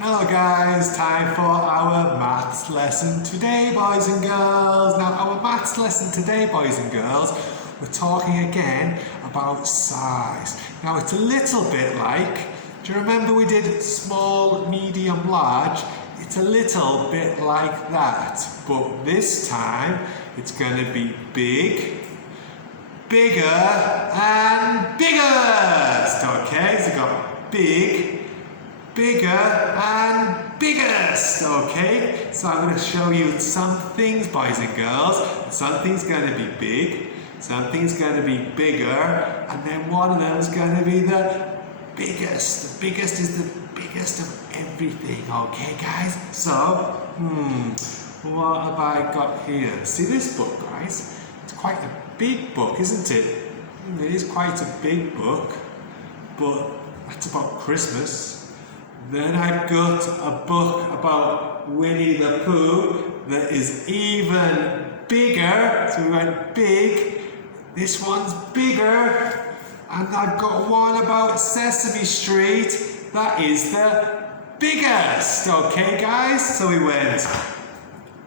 Hello guys, time for our maths lesson today, boys and girls. Now our maths lesson today, boys and girls, we're talking again about size. Now it's a little bit like, do you remember we did small, medium, large? It's a little bit like that, but this time it's going to be big, bigger and biggest. Okay, so we've got big, bigger and biggest. Okay, so I'm going to show you some things, boys and girls. Something's going to be big, something's going to be bigger, and then one of them is going to be the biggest. The biggest is the biggest of everything. Okay, guys. So, what have I got here? See this book, guys? It's quite a big book, isn't it? It is quite a big book, but that's about Christmas. Then I've got a book about Winnie the Pooh that is even bigger. So we went big. This one's bigger. And I've got one about Sesame Street that is the biggest. Okay, guys? So we went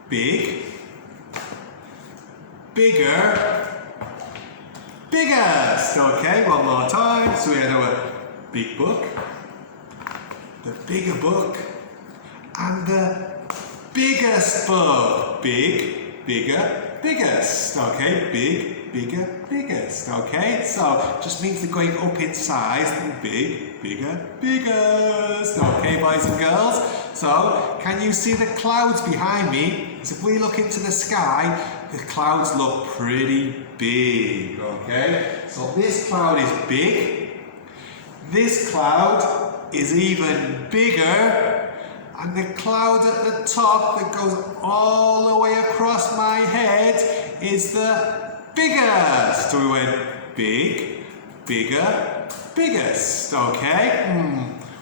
big, bigger, biggest. Okay, one more time. So we had our big book, the bigger book, and the biggest book. Big, bigger, biggest. Okay, big, bigger, biggest. Okay, so just means they're going up in size. Big, bigger, biggest. Okay, boys and girls. So, can you see the clouds behind me? So if we look into the sky, the clouds look pretty big. Okay, so this cloud is big. This cloud is even bigger, and the cloud at the top that goes all the way across my head is the biggest. So we went big, bigger, biggest. Okay?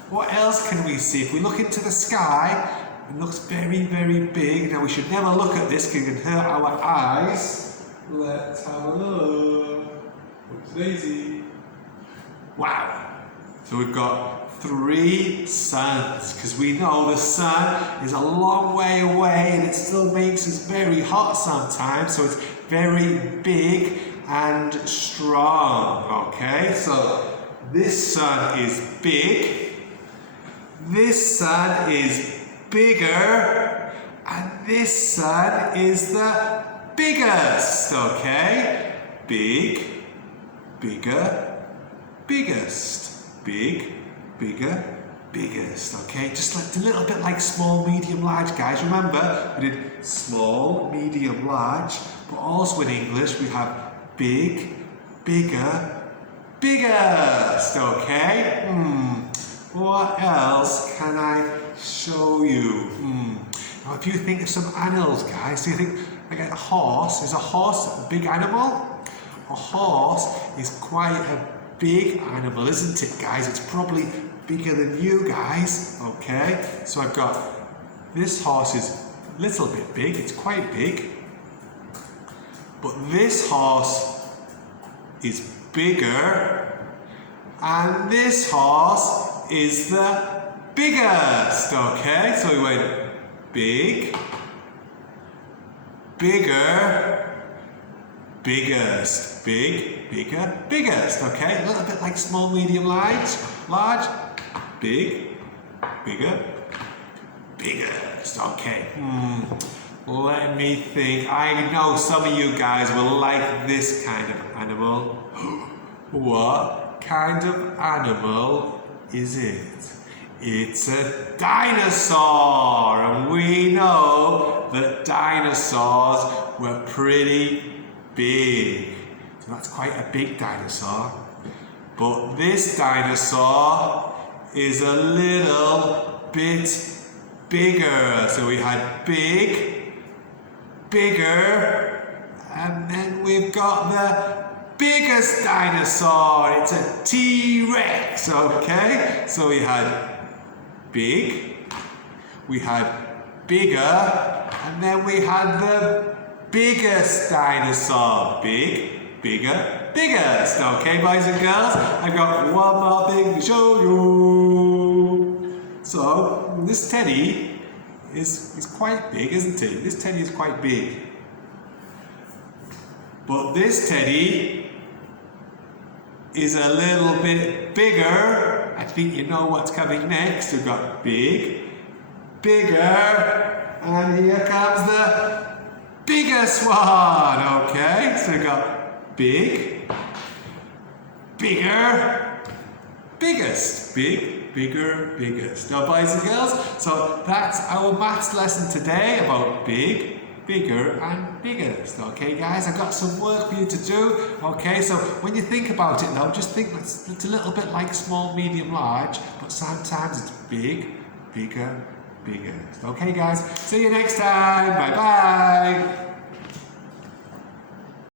What else can we see? If we look into the sky, it looks very, very big. Now we should never look at this because it can hurt our eyes. Let's have a look. Looks lazy. Wow. So we've got 3 suns, because we know the sun is a long way away and it still makes us very hot sometimes, so it's very big and strong. Okay, so this sun is big, this sun is bigger, and this sun is the biggest. Okay, big, bigger, biggest. Big, bigger, biggest. Okay, just like a little bit like small, medium, large, guys. Remember, we did small, medium, large, but also in English we have big, bigger, biggest. Okay. What else can I show you? Now, if you think of some animals, guys, do you think like a horse? Is a horse a big animal? A horse is quite a big animal, isn't it, guys? It's probably bigger than you guys. Okay, so I've got this horse is a little bit big, it's quite big, but this horse is bigger, and this horse is the biggest. Okay, so we went big, bigger, biggest. Big, bigger, biggest. Okay, a little bit like small, medium, large, big, bigger, biggest. Okay, let me think. I know some of you guys will like this kind of animal. What kind of animal is it? It's a dinosaur, and we know that dinosaurs were pretty big. So that's quite a big dinosaur. But this dinosaur is a little bit bigger. So we had big, bigger, and then we've got the biggest dinosaur. It's a T-Rex. Okay, so we had big, we had bigger, and then we had the biggest dinosaur. Big, bigger, biggest. Okay, boys and girls, I've got one more thing to show you. So this teddy is quite big, isn't it? This teddy is quite big. But this teddy is a little bit bigger. I think you know what's coming next. We've got big, bigger, and here comes the biggest one. Okay, so we've got big, bigger, biggest. Big, bigger, biggest. Now, boys and girls, so that's our maths lesson today about big, bigger and biggest. Okay guys, I've got some work for you to do. Okay, so when you think about it now, just think it's a little bit like small, medium, large, but sometimes it's big, bigger, biggest. Okay guys, see you next time. Bye bye.